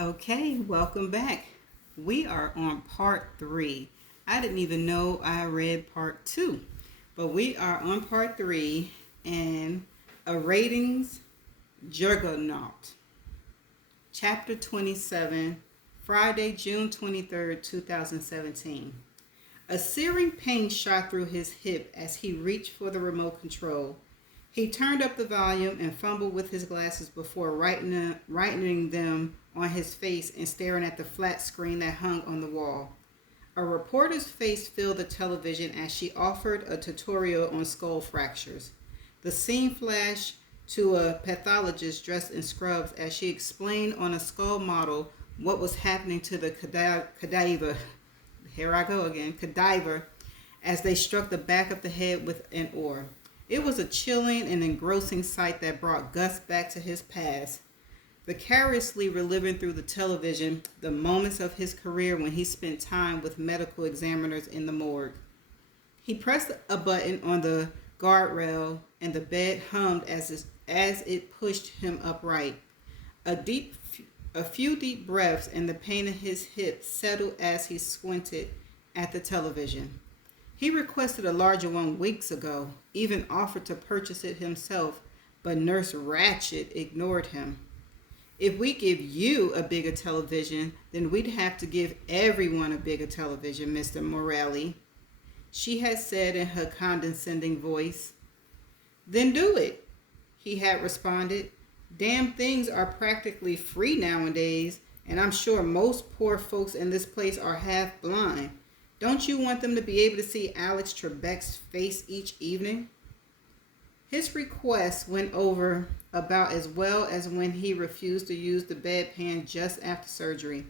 Okay, welcome back. We are on part three. I didn't even know I read part two, but we are on part three and a ratings juggernaut. Chapter 27, Friday, June 23rd, 2017. A searing pain shot through his hip as he reached for the remote control. He turned up the volume and fumbled with his glasses before rightening them on his face and staring at the flat screen that hung on the wall. A reporter's face filled the television as she offered a tutorial on skull fractures. The scene flashed to a pathologist dressed in scrubs as she explained on a skull model what was happening to the cadaver. Here I go again, cadaver, as they struck the back of the head with an oar. It was a chilling and engrossing sight that brought Gus back to his past, vicariously reliving through the television the moments of his career when he spent time with medical examiners in the morgue. He pressed a button on the guardrail and the bed hummed as it pushed him upright. A deep a few deep breaths and the pain in his hip settled as he squinted at the television. He requested a larger one weeks ago, even offered to purchase it himself, but Nurse Ratched ignored him. If we give you a bigger television, then we'd have to give everyone a bigger television, Mr. Morelli, she had said in her condescending voice. Then do it, he had responded. Damn things are practically free nowadays, and I'm sure most poor folks in this place are half blind. Don't you want them to be able to see Alex Trebek's face each evening? His request went over about as well as when he refused to use the bedpan just after surgery.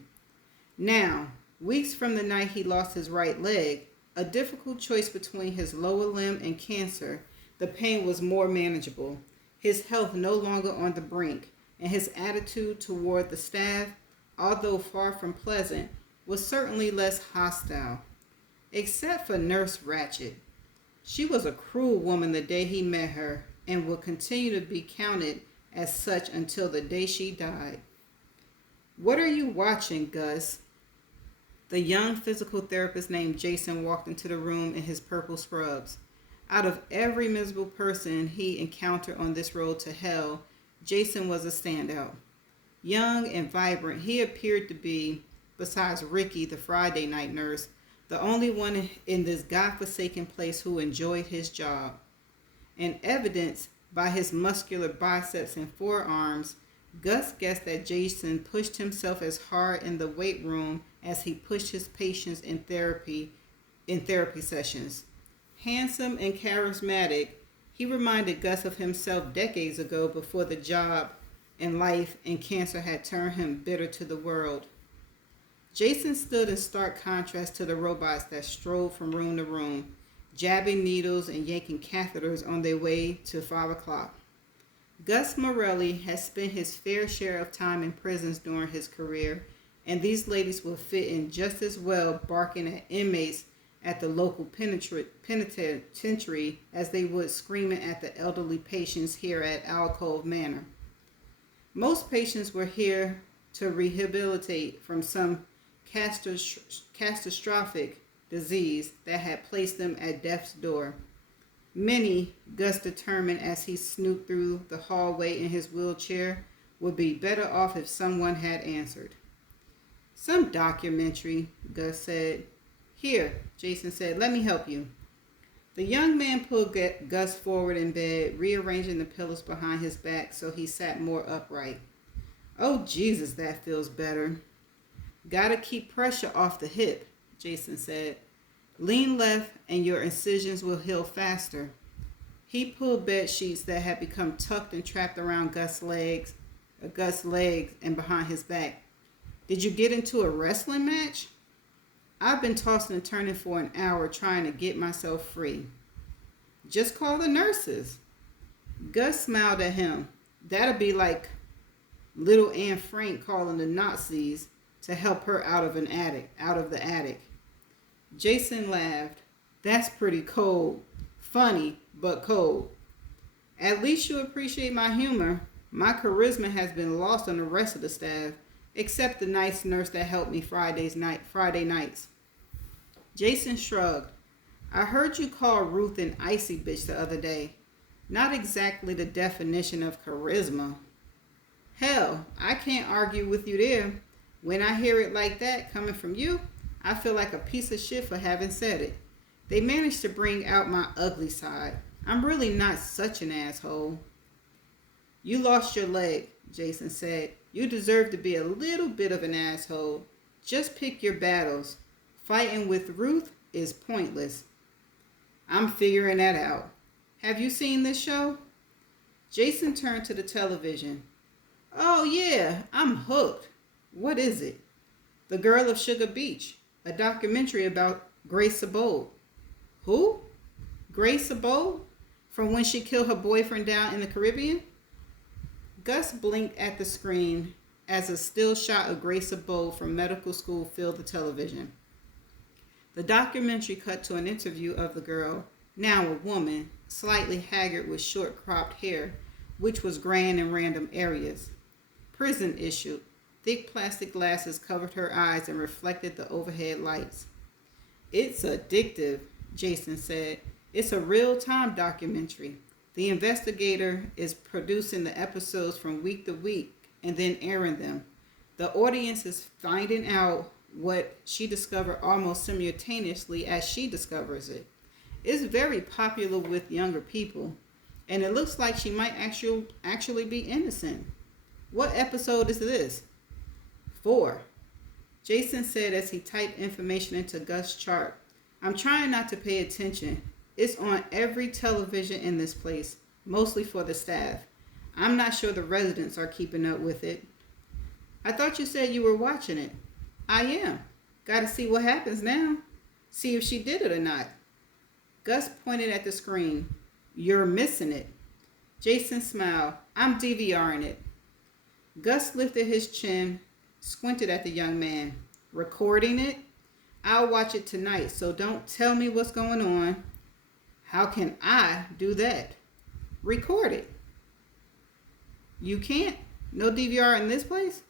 Now, weeks from the night he lost his right leg, a difficult choice between his lower limb and cancer, the pain was more manageable, his health no longer on the brink, and his attitude toward the staff, although far from pleasant, was certainly less hostile. Except for Nurse Ratched. She was a cruel woman the day he met her and will continue to be counted as such until the day she died. What are you watching, Gus? The young physical therapist named Jason walked into the room in his purple scrubs. Out of every miserable person he encountered on this road to hell, Jason was a standout. Young and vibrant, he appeared to be, besides Ricky, the Friday night nurse, the only one in this godforsaken place who enjoyed his job. And evidenced by his muscular biceps and forearms, Gus guessed that Jason pushed himself as hard in the weight room as he pushed his patients in therapy sessions. Handsome and charismatic, he reminded Gus of himself decades ago before the job and life and cancer had turned him bitter to the world. Jason stood in stark contrast to the robots that strolled from room to room, jabbing needles and yanking catheters on their way to 5 o'clock. Gus Morelli has spent his fair share of time in prisons during his career, and these ladies will fit in just as well barking at inmates at the local penitentiary as they would screaming at the elderly patients here at Alcove Manor. Most patients were here to rehabilitate from some catastrophic disease that had placed them at death's door. Many, Gus determined as he snooped through the hallway in his wheelchair, would be better off if someone had answered. Some documentary, Gus said. Here, Jason said, let me help you. The young man pulled Gus forward in bed, rearranging the pillows behind his back so he sat more upright. Oh, Jesus, that feels better. Gotta keep pressure off the hip, Jason said. Lean left and your incisions will heal faster. He pulled bed sheets that had become tucked and trapped around Gus' legs and behind his back. Did you get into a wrestling match? I've been tossing and turning for an hour trying to get myself free. Just call the nurses. Gus smiled at him. That'll be like little Anne Frank calling the Nazis to help her out of the attic. Jason laughed. That's pretty cold. Funny, but cold. At least you appreciate my humor. My charisma has been lost on the rest of the staff. except the nice nurse that helped me Friday nights. Jason shrugged. I heard you call Ruth an icy bitch the other day. Not exactly the definition of charisma. Hell, I can't argue with you there. When I hear it like that coming from you, I feel like a piece of shit for having said it. They managed to bring out my ugly side. I'm really not such an asshole. You lost your leg, Jason said. You deserve to be a little bit of an asshole. Just pick your battles. Fighting with Ruth is pointless. I'm figuring that out. Have you seen this show? Jason turned to the television. Oh yeah, I'm hooked. What is it? The Girl of Sugar Beach, a documentary about Grace Abold. Who? Grace Abold? From when she killed her boyfriend down in the Caribbean? Gus blinked at the screen as a still shot of Grace Abold from medical school filled the television. The documentary cut to an interview of the girl, now a woman, slightly haggard with short cropped hair, which was graying in random areas. Prison issue. Thick plastic glasses covered her eyes and reflected the overhead lights. It's addictive, Jason said. It's a real-time documentary. The investigator is producing the episodes from week to week and then airing them. The audience is finding out what she discovered almost simultaneously as she discovers it. It's very popular with younger people, and it looks like she might actually be innocent. What episode is this? 4. Jason said as he typed information into Gus' chart. I'm trying not to pay attention. It's on every television in this place, mostly for the staff. I'm not sure the residents are keeping up with it. I thought you said you were watching it. I am. Gotta see what happens now. See if she did it or not. Gus pointed at the screen. You're missing it. Jason smiled. I'm DVRing it. Gus lifted his chin, squinted at the young man. Recording it? I'll watch it tonight, so don't tell me what's going on. How can I do that? Record it. You can't? No DVR in this place?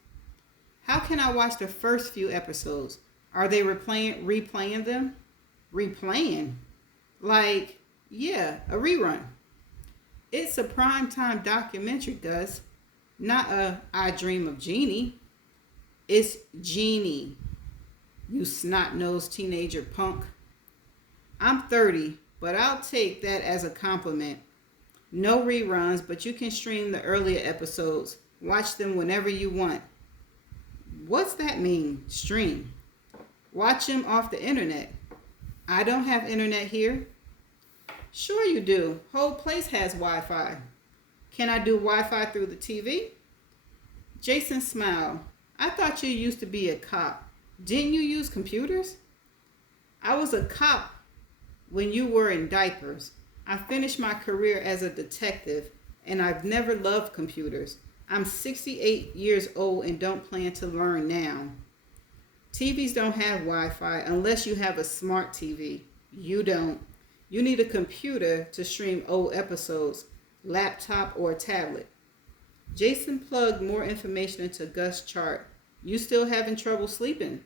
How can I watch the first few episodes? Are they replaying them? Replaying? Like, yeah, a rerun. It's a primetime documentary, Gus. Not a I Dream of Jeannie. It's Jeannie. You snot-nosed teenager punk. I'm 30, but I'll take that as a compliment. No reruns, but you can stream the earlier episodes. Watch them whenever you want. What's that mean, stream? Watch them off the internet. I don't have internet here. Sure you do. Whole place has Wi-Fi. Can I do Wi-Fi through the TV? Jason smiled. I thought you used to be a cop. Didn't you use computers? I was a cop when you were in diapers. I finished my career as a detective, and I've never loved computers. I'm 68 years old and don't plan to learn now. TVs don't have Wi-Fi unless you have a smart TV. You don't. You need a computer to stream old episodes, laptop or tablet. Jason plugged more information into Gus' chart. You still having trouble sleeping?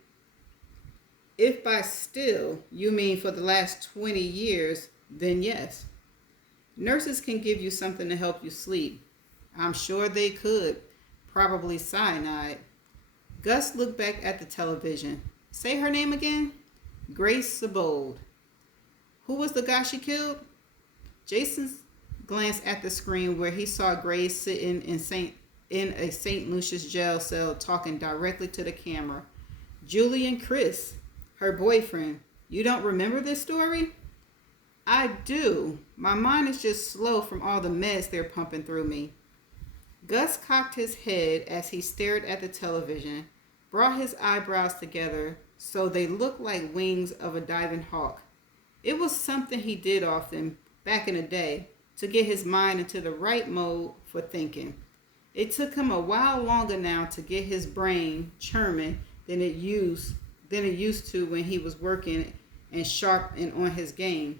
If by still you mean for the last 20 years, then yes. Nurses can give you something to help you sleep. I'm sure they could. Probably cyanide. Gus looked back at the television. Say her name again? Grace Abold. Who was the guy she killed? Jason glanced at the screen where he saw Grace sitting in a St. Lucia's jail cell talking directly to the camera. Julian Chris, her boyfriend. You don't remember this story? I do. My mind is just slow from all the meds they're pumping through me. Gus cocked his head as he stared at the television, brought his eyebrows together so they looked like wings of a diving hawk. It was something he did often back in the day to get his mind into the right mode for thinking. It took him a while longer now to get his brain churning than it used to when he was working and sharp and on his game.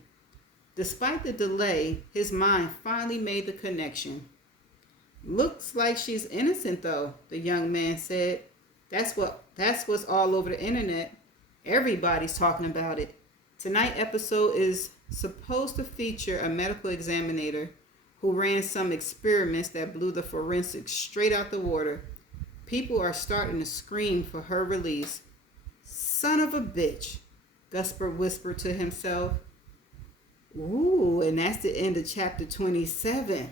Despite the delay, his mind finally made the connection. Looks like she's innocent though, the young man said. That's what's all over the internet. Everybody's talking about it. Tonight episode is supposed to feature a medical examiner who ran some experiments that blew the forensics straight out the water. People are starting to scream for her release. Son of a bitch, Gusper whispered to himself. Ooh, and that's the end of chapter 27.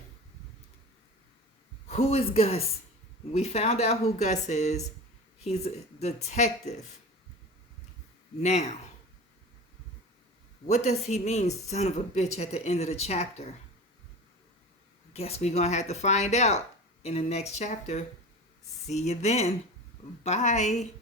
Who is Gus? We found out who Gus is. He's a detective. Now, what does he mean, son of a bitch, at the end of the chapter? Guess we're going to have to find out in the next chapter. See you then. Bye.